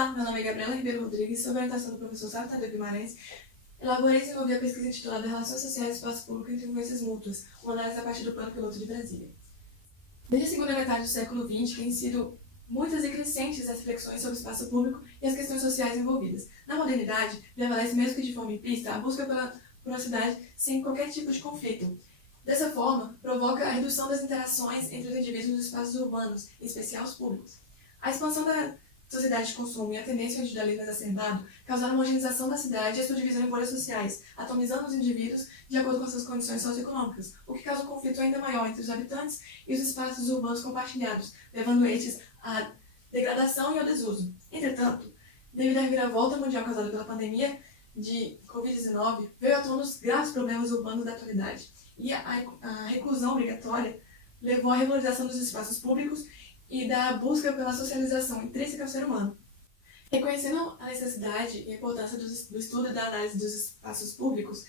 Olá, meu nome é Gabriela Ribeiro Rodrigues, sob a orientação do professor Sávio Tadeu Guimarães. Elaborei e desenvolvi a pesquisa intitulada Relações Sociais e Espaço Público entre Influências Mútuas, uma análise a partir do Plano Piloto de Brasília. Desde a segunda metade do século XX, têm sido muitas e crescentes as reflexões sobre o espaço público e as questões sociais envolvidas. Na modernidade, prevalece mesmo que de forma implícita a busca por uma cidade sem qualquer tipo de conflito. Dessa forma, provoca a redução das interações entre os indivíduos nos espaços urbanos, em especial os públicos. A expansão da sociedade de consumo e a tendência ao individualismo exacerbado causaram a homogeneização da cidade e a sua divisão em bolhas sociais, atomizando os indivíduos de acordo com suas condições socioeconômicas, o que causa um conflito ainda maior entre os habitantes e os espaços urbanos compartilhados, levando estes à degradação e ao desuso. Entretanto, devido à reviravolta mundial causada pela pandemia de Covid-19, veio à tona os graves problemas urbanos da atualidade, e a reclusão obrigatória levou à regularização dos espaços públicos e da busca pela socialização intrínseca ao ser humano. Reconhecendo a necessidade e a importância do estudo e da análise dos espaços públicos,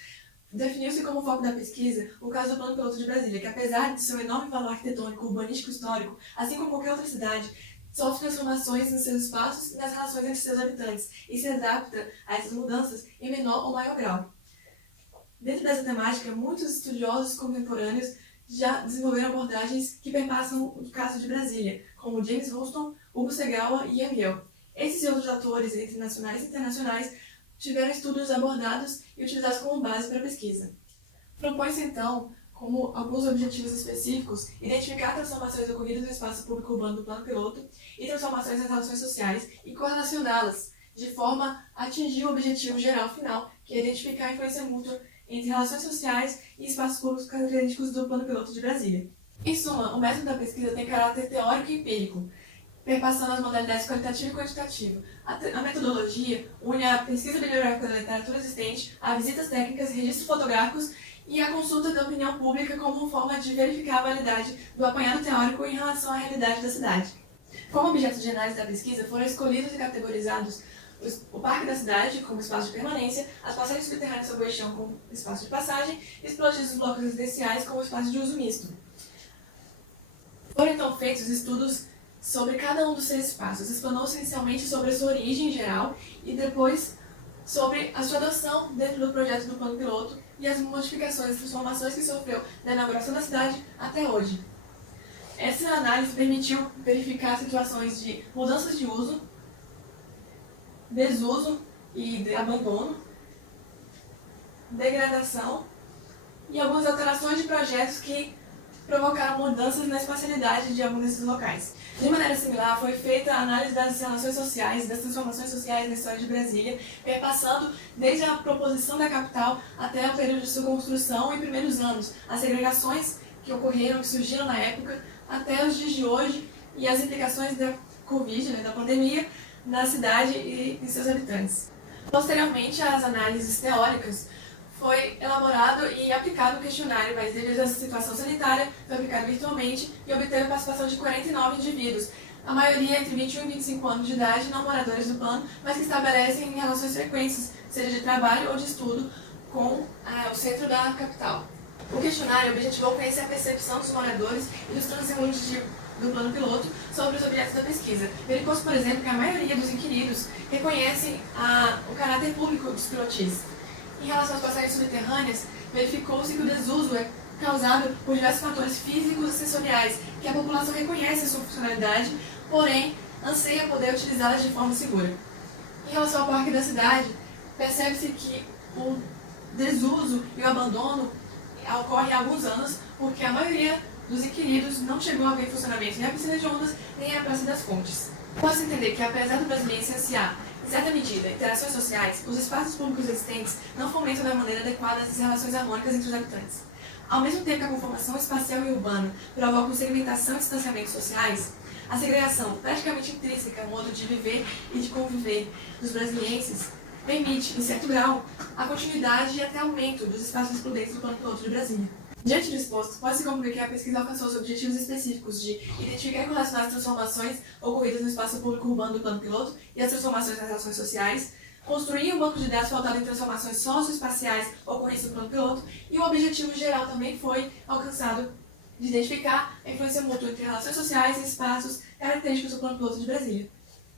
definiu-se como foco da pesquisa o caso do Plano Piloto de Brasília, que apesar de seu enorme valor arquitetônico, urbanístico e histórico, assim como qualquer outra cidade, sofre transformações nos seus espaços e nas relações entre seus habitantes e se adapta a essas mudanças em menor ou maior grau. Dentro dessa temática, muitos estudiosos contemporâneos já desenvolveram abordagens que perpassam o caso de Brasília, como James Houston, Hugo Segawa e Ian Gale. Esses e outros autores, entre nacionais e internacionais, tiveram estudos abordados e utilizados como base para a pesquisa. Propõe-se, então, como alguns objetivos específicos, identificar transformações ocorridas no espaço público urbano do Plano Piloto e transformações nas relações sociais e correlacioná-las, de forma a atingir o objetivo geral final, que é identificar a influência mútua entre relações sociais e espaços públicos característicos do Plano Piloto de Brasília. Em suma, o método da pesquisa tem caráter teórico e empírico, perpassando as modalidades qualitativa e quantitativa. A metodologia une a pesquisa bibliográfica da literatura existente, a visitas técnicas, registros fotográficos e a consulta da opinião pública como forma de verificar a validade do apanhado teórico em relação à realidade da cidade. Como objeto de análise da pesquisa, foram escolhidos e categorizados o Parque da Cidade como espaço de permanência, as passagens subterrâneas sobre o eixão como espaço de passagem e os projetos dos blocos residenciais como espaço de uso misto. Foram então feitos estudos sobre cada um dos seis espaços. Explanou-se inicialmente sobre a sua origem geral e depois sobre a sua adoção dentro do projeto do Plano Piloto e as modificações e transformações que sofreu da inauguração da cidade até hoje. Essa análise permitiu verificar situações de mudanças de uso, desuso e abandono, degradação e algumas alterações de projetos que provocaram mudanças na espacialidade de alguns desses locais. De maneira similar, foi feita a análise das relações sociais, das transformações sociais na história de Brasília, perpassando desde a proposição da capital até o período de sua construção e primeiros anos, as segregações que ocorreram, que surgiram na época, até os dias de hoje e as implicações da Covid, da pandemia, na cidade e em seus habitantes. Posteriormente às análises teóricas, foi elaborado e aplicado um questionário, mas devido a essa situação sanitária, foi aplicado virtualmente e obteve a participação de 49 indivíduos, a maioria entre 21 e 25 anos de idade, não moradores do plano, mas que estabelecem relações frequentes, seja de trabalho ou de estudo, com o centro da capital. O questionário objetivou conhecer a percepção dos moradores e dos transeuntes do Plano Piloto sobre os objetos da pesquisa. Verificou-se, por exemplo, que a maioria dos inquiridos reconhecem o caráter público dos pilotis. Em relação às passagens subterrâneas, verificou-se que o desuso é causado por diversos fatores físicos e sensoriais, que a população reconhece a sua funcionalidade, porém anseia poder utilizá-las de forma segura. Em relação ao Parque da Cidade, percebe-se que o desuso e o abandono ocorre há alguns anos, porque a maioria dos inquiridos não chegou a ver funcionamento nem a piscina de ondas, nem a Praça das Fontes. Posso entender que, apesar do brasileiro licenciar, em certa medida, interações sociais, os espaços públicos existentes não fomentam da maneira adequada as relações harmônicas entre os habitantes. Ao mesmo tempo que a conformação espacial e urbana provocam segmentação e distanciamentos sociais, a segregação praticamente intrínseca ao modo de viver e de conviver dos brasilienses permite, em certo grau, a continuidade e até aumento dos espaços excludentes do Plano Piloto de Brasília. Diante do exposto, pode-se concluir que a pesquisa alcançou os objetivos específicos de identificar e correlacionar as transformações ocorridas no espaço público urbano do Plano Piloto e as transformações nas relações sociais, construir um banco de dados pautado em transformações socioespaciais ocorrentes no Plano Piloto, e o objetivo geral também foi alcançado de identificar a influência mútua entre relações sociais e espaços característicos do Plano Piloto de Brasília.